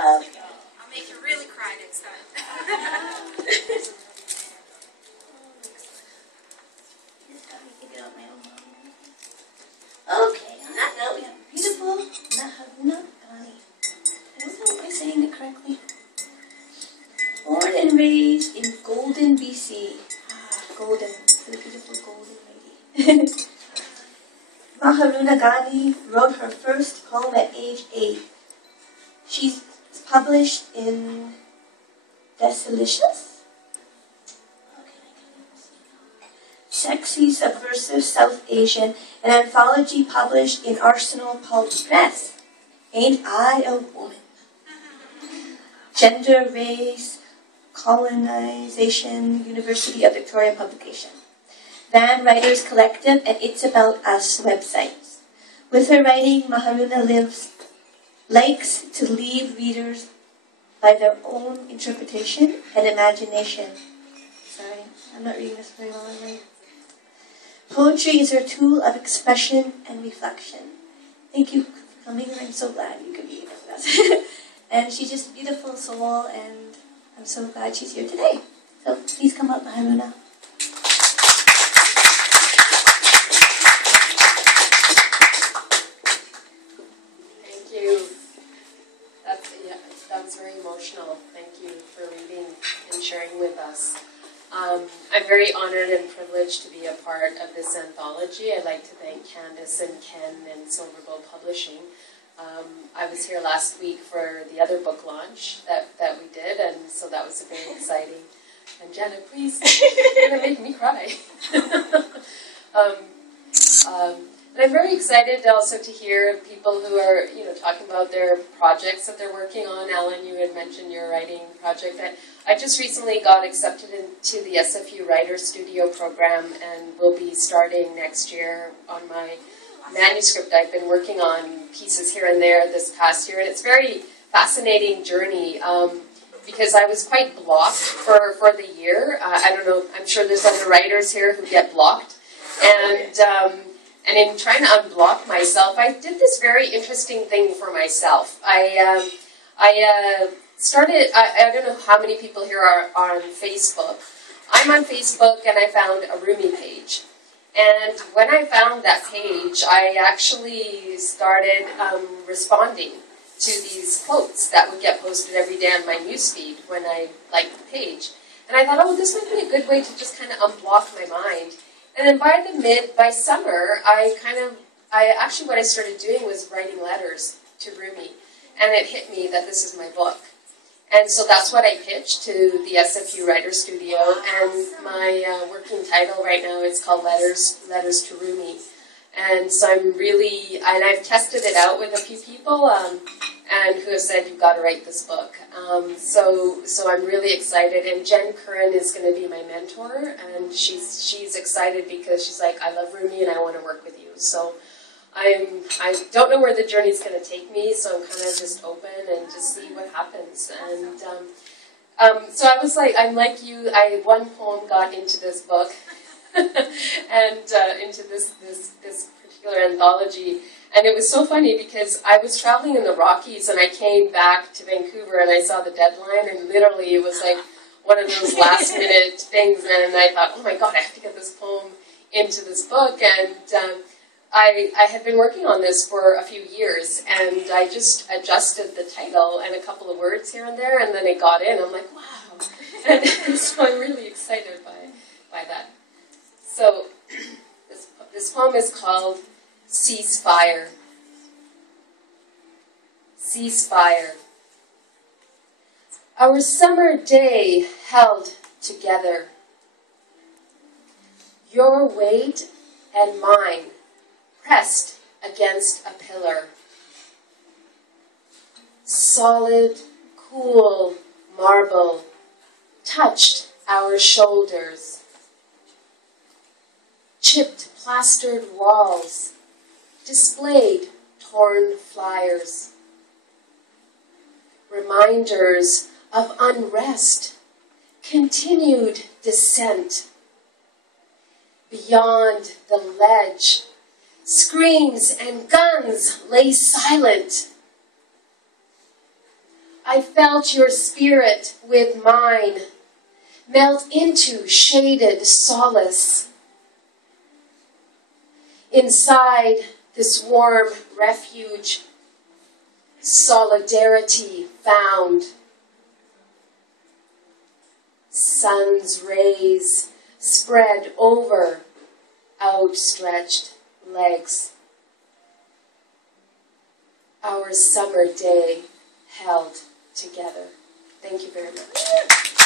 I'll make you really cry next time. Okay, on that note, we have a beautiful Meharoona Ghani. I don't know if I'm saying it correctly. Born and raised in Golden, BC. Golden. The beautiful golden lady. Meharoona Ghani wrote her first poem at age 8. She's published in Desilicious, Sexy, Subversive, South Asian, an anthology published in Arsenal Pulp Press. Ain't I a Woman? Gender, Race, Colonization, University of Victoria publication. Van Writers Collective and It's About Us websites. With her writing, Meharoona likes to leave readers by their own interpretation and imagination. Sorry, I'm not reading this very well, am I? Poetry is her tool of expression and reflection. Thank you for coming, and I'm so glad you could be here with us. And she's just a beautiful soul, and I'm so glad she's here today. So please come up, Meharoona. Thank you. That was very emotional. Thank you for reading and sharing with us. I'm very honored and privileged to be a part of this anthology. I'd like to thank Candace and Ken and Silverbow Publishing. I was here last week for the other book launch that we did, and so that was very exciting. And Janet, please, you're going to make me cry. And I'm very excited also to hear people who are, talking about their projects that they're working on. Alan, you had mentioned your writing project. I just recently got accepted into the SFU Writer Studio program and will be starting next year on my manuscript. I've been working on pieces here and there this past year, and it's a very fascinating journey because I was quite blocked for the year. I don't know, I'm sure there's other writers here who get blocked. And in trying to unblock myself, I did this very interesting thing for myself. I don't know how many people here are on Facebook. I'm on Facebook, and I found a Rumi page. And when I found that page, I actually started responding to these quotes that would get posted every day on my newsfeed when I liked the page. And I thought, oh, this might be a good way to just kind of unblock my mind. And then by summer, actually what I started doing was writing letters to Rumi. And it hit me that this is my book. And so that's what I pitched to the SFU Writer Studio. And my working title right now is called Letters to Rumi. And so I've tested it out with a few people and who have said, you've got to write this book. So I'm really excited. And Jen Curran is going to be my mentor. And she's excited because she's like, I love Rumi and I want to work with you. So I don't know where the journey's going to take me, so I'm kind of just open and just see what happens. And so I'm like you. One poem got into this book and into this particular anthology, and it was so funny because I was traveling in the Rockies and I came back to Vancouver and I saw the deadline, and literally it was like one of those last minute things, and I thought, oh my God, I have to get this poem into this book. And I had been working on this for a few years, and I just adjusted the title and a couple of words here and there, and then it got in. I'm like, wow. And so I'm really excited by that. So this poem is called Ceasefire. Ceasefire. Our summer day held together. Your weight and mine pressed against a pillar. Solid, cool marble touched our shoulders. Chipped plastered walls displayed torn flyers. Reminders of unrest, continued descent. Beyond the ledge, screams and guns lay silent. I felt your spirit with mine melt into shaded solace. Inside this warm refuge, solidarity found. Sun's rays spread over outstretched legs. Our summer day held together. Thank you very much.